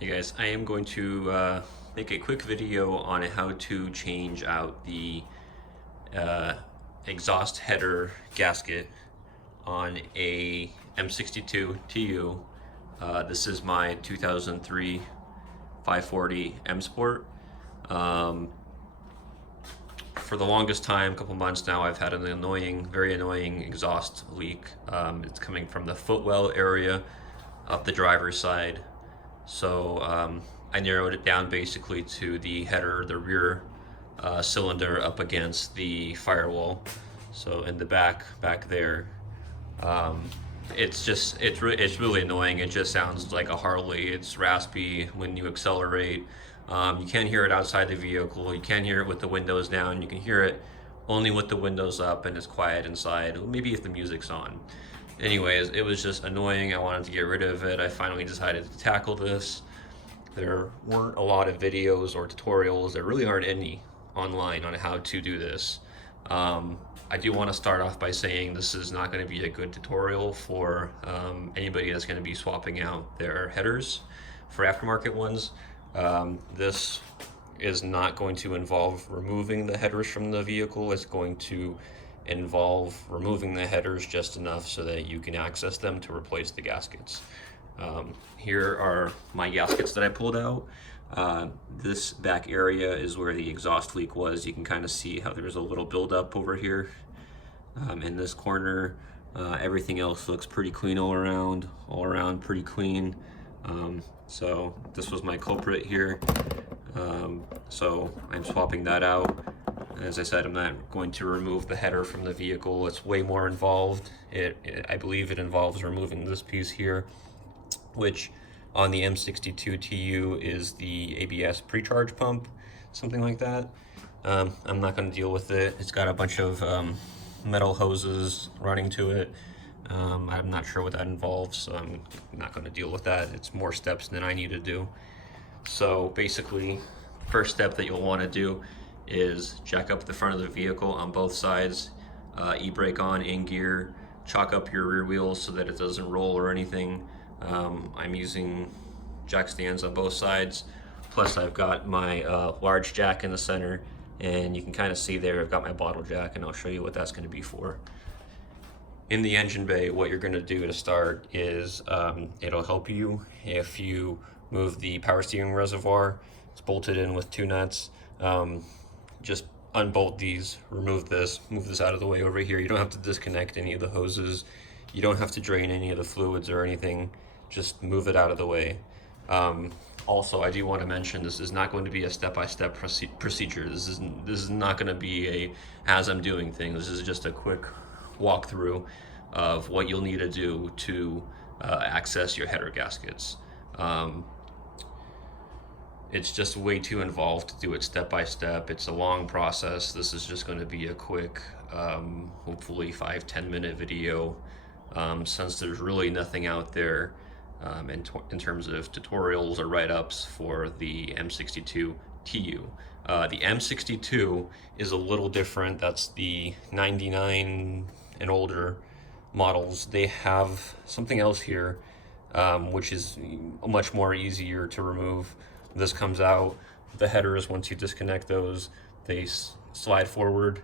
Hey guys, I am going to make a quick video on how to change out the uh, exhaust header gasket on a M62tu. This is my 2003 540 M Sport. Um, for the longest time, a couple months now, I've had an very annoying exhaust leak. It's coming from the footwell area up the driver's side. So I narrowed it down basically to the header, the rear cylinder up against the firewall. So in the back there, um, it's really annoying. It just sounds like a Harley. It's raspy when you accelerate. You can't hear it outside the vehicle. You can't hear it with the windows down. You can hear it only with the windows up, and it's quiet inside. Maybe if the music's on. Anyways, it was just annoying. I wanted to get rid of it. I finally decided to tackle this. There weren't a lot of videos or tutorials. There really aren't any online on how to do this. I do want to start off by saying this is not going to be a good tutorial for anybody that's going to be swapping out their headers for aftermarket ones. This is not going to involve removing the headers from the vehicle. It's going to involve removing the headers just enough so that you can access them to replace the gaskets. Here are my gaskets that I pulled out. This back area is where the exhaust leak was. You can kind of see how there's a little buildup over here in this corner. Everything else looks pretty clean all around pretty clean. So this was my culprit here. So I'm swapping that out. As I said, I'm not going to remove the header from the vehicle. It's way more involved. I believe it involves removing this piece here, which on the M62tu is the ABS pre-charge pump, something like that. I'm not going to deal with it. It's got a bunch of metal hoses running to it. I'm not sure what that involves, so I'm not going to deal with that. It's more steps than I need to do. So basically, first step that you'll want to do is jack up the front of the vehicle on both sides, e-brake on, in gear, chalk up your rear wheels so that it doesn't roll or anything. I'm using jack stands on both sides, plus I've got my large jack in the center, and you can kind of see there I've got my bottle jack, and I'll show you what that's going to be for. In the engine bay, what you're going to do to start is it'll help you if you move the power steering reservoir. It's bolted in with 2 nuts. Just unbolt these, remove this, move this out of the way over here. You don't have to disconnect any of the hoses. You don't have to drain any of the fluids or anything. Just move it out of the way. Also, I do want to mention this is not going to be a step-by-step procedure. This is not going to be a as I'm doing things. This is just a quick walkthrough of what you'll need to do to access your header gaskets. It's just way too involved to do it step by step. It's a long process. This is just going to be a quick, hopefully 5-10 minute video, since there's really nothing out there in terms of tutorials or write-ups for the M62tu. The M62 is a little different. That's the 99 and older models. They have something else here, which is much more easier to remove. This comes out, the headers, once you disconnect those, they slide forward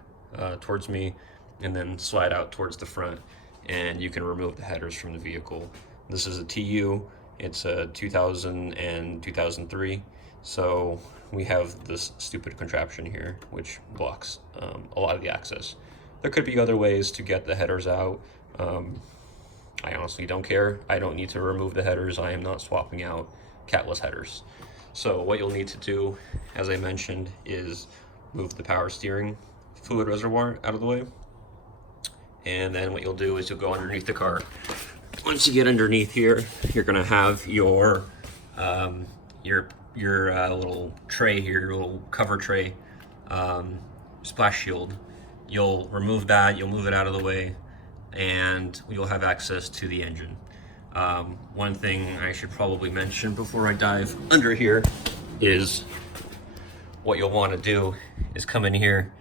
towards me and then slide out towards the front, and you can remove the headers from the vehicle. This is a TU, it's a 2000 and 2003, so we have this stupid contraption here which blocks a lot of the access. There could be other ways to get the headers out. I honestly don't care. I don't need to remove the headers. I am not swapping out catless headers. So what you'll need to do, as I mentioned, is move the power steering fluid reservoir out of the way. And then what you'll do is you'll go underneath the car. Once you get underneath here, you're gonna have your little tray here, your little cover tray, splash shield. You'll remove that, you'll move it out of the way, and you'll have access to the engine. One thing I should probably mention before I dive under here is what you'll want to do is come in here,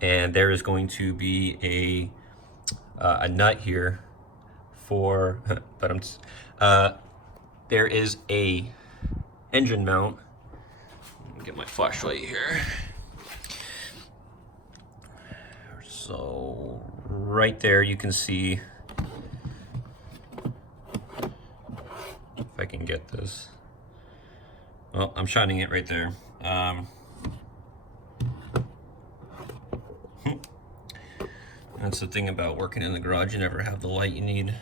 and there is going to be a nut here for, but there is a engine mount. Let me get my flashlight here. So right there you can see, if I can get this. Well, I'm shining it right there. That's the thing about working in the garage, you never have the light you need.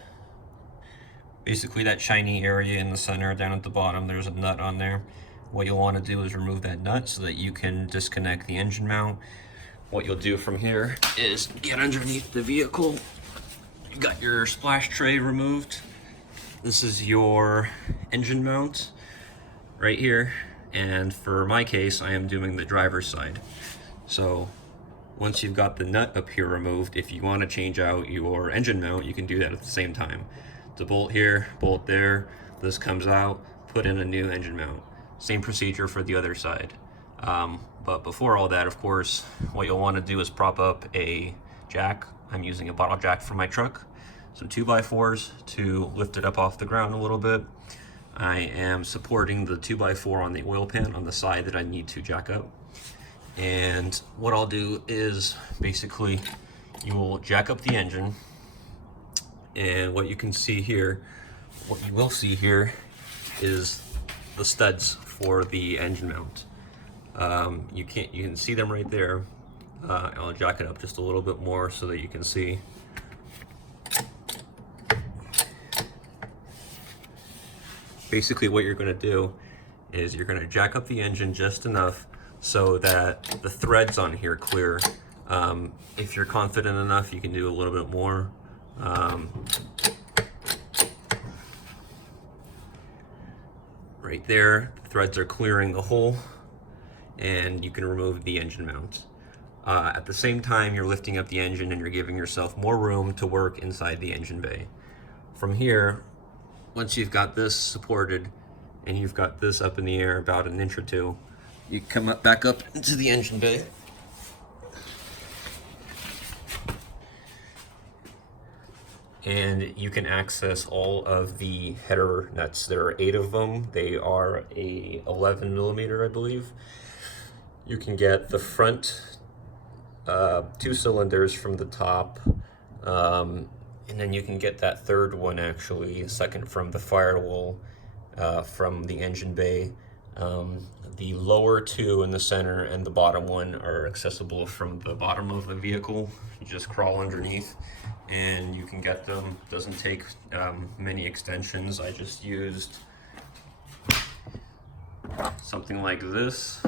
Basically that shiny area in the center down at the bottom, there's a nut on there. What you'll want to do is remove that nut so that you can disconnect the engine mount. What you'll do from here is get underneath the vehicle. You got your splash tray removed. This is your engine mount right here. And for my case, I am doing the driver's side. So once you've got the nut up here removed, if you want to change out your engine mount, you can do that at the same time. The bolt here, bolt there, this comes out, put in a new engine mount. Same procedure for the other side. But before all that, of course, what you'll want to do is prop up a jack. I'm using a bottle jack for my truck. Some 2x4s to lift it up off the ground a little bit. I am supporting the 2x4 on the oil pan on the side that I need to jack up. And what I'll do is basically you will jack up the engine, and what you can see here, what you will see here is the studs for the engine mount. You can see them right there. I'll jack it up just a little bit more so that you can see. Basically what you're going to do is you're going to jack up the engine just enough so that the threads on here clear. If you're confident enough, you can do a little bit more. Right there, the threads are clearing the hole, and you can remove the engine mount. At the same time, you're lifting up the engine and you're giving yourself more room to work inside the engine bay. From here, once you've got this supported and you've got this up in the air about an inch or two, you come up back up into the engine bay. And you can access all of the header nuts. There are 8 of them. They are a 11mm, I believe. You can get the front 2 cylinders from the top, and then you can get that third one, actually, second from the firewall, from the engine bay. The lower 2 in the center and the bottom one are accessible from the bottom of the vehicle. You just crawl underneath and you can get them. Doesn't take many extensions. I just used something like this,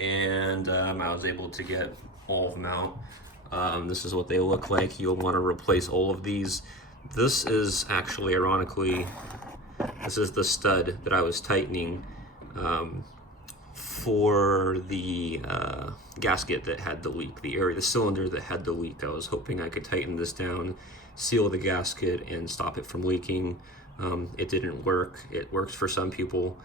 and I was able to get all of them out. This is what they look like. You'll want to replace all of these. This is actually, ironically, this is the stud that I was tightening for the gasket that had the leak, the cylinder that had the leak. I was hoping I could tighten this down, seal the gasket, and stop it from leaking. It didn't work. It works for some people.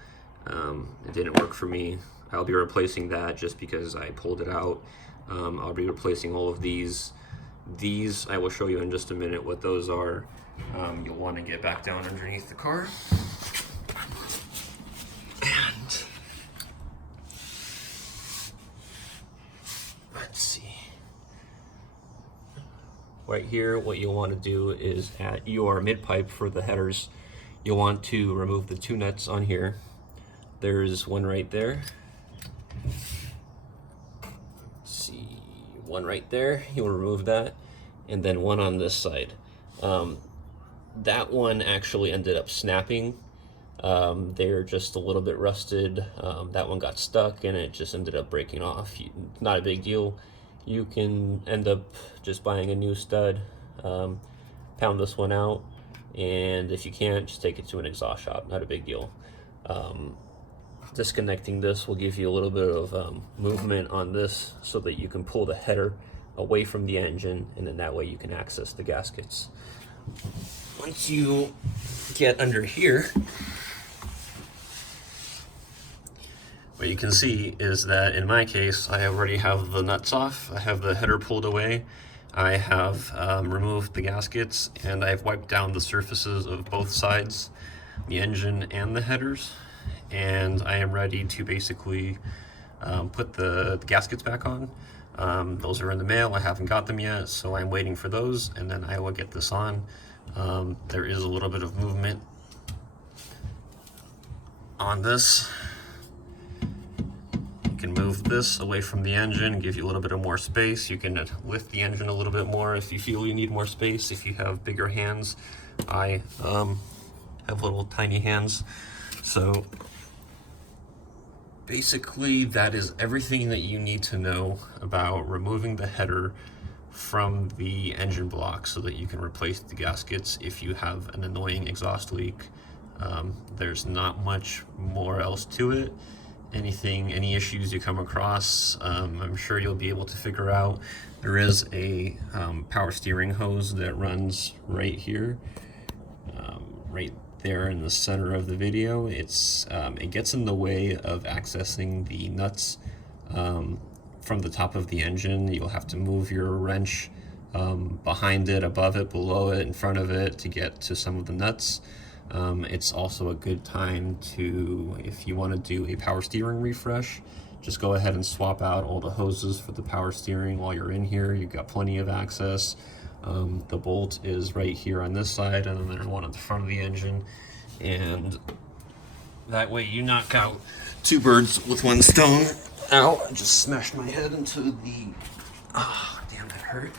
It didn't work for me. I'll be replacing that just because I pulled it out. I'll be replacing all of these. These, I will show you in just a minute what those are. You'll want to get back down underneath the car. And let's see. Right here, what you'll want to do is at your mid pipe for the headers, you'll want to remove the 2 nuts on here. There's one right there. Let's see, one right there. You'll remove that, and then one on this side. That one actually ended up snapping. They're just a little bit rusted. That one got stuck and it just ended up breaking off. Not a big deal. You can end up just buying a new stud, pound this one out, and if you can't, just take it to an exhaust shop. Not a big deal. Disconnecting this will give you a little bit of movement on this so that you can pull the header away from the engine, and then that way you can access the gaskets. Once you get under here, what you can see is that in my case, I already have the nuts off. I have the header pulled away. I have removed the gaskets, and I've wiped down the surfaces of both sides, the engine and the headers. and I am ready to basically put the gaskets back on. Those are in the mail. I haven't got them yet, so I'm waiting for those, and then I will get this on. There is a little bit of movement on this. You can move this away from the engine, give you a little bit of more space. You can lift the engine a little bit more if you feel you need more space, if you have bigger hands. I have little tiny hands. So basically that is everything that you need to know about removing the header from the engine block so that you can replace the gaskets if you have an annoying exhaust leak. There's not much more else to it. Any issues you come across, I'm sure you'll be able to figure out. There is a power steering hose that runs right here, right there in the center of the video. It gets in the way of accessing the nuts from the top of the engine. You'll have to move your wrench behind it, above it, below it, in front of it to get to some of the nuts. It's also a good time to, if you want to do a power steering refresh, just go ahead and swap out all the hoses for the power steering while you're in here. You've got plenty of access. The bolt is right here on this side, and then there's one at the front of the engine, and that way you knock out two birds with one stone. Ow, I just smashed my head into the, damn, that hurt.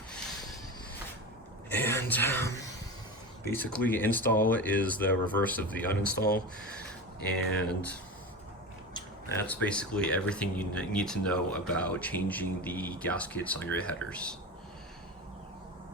And basically, install is the reverse of the uninstall, and that's basically everything you need to know about changing the gaskets on your headers.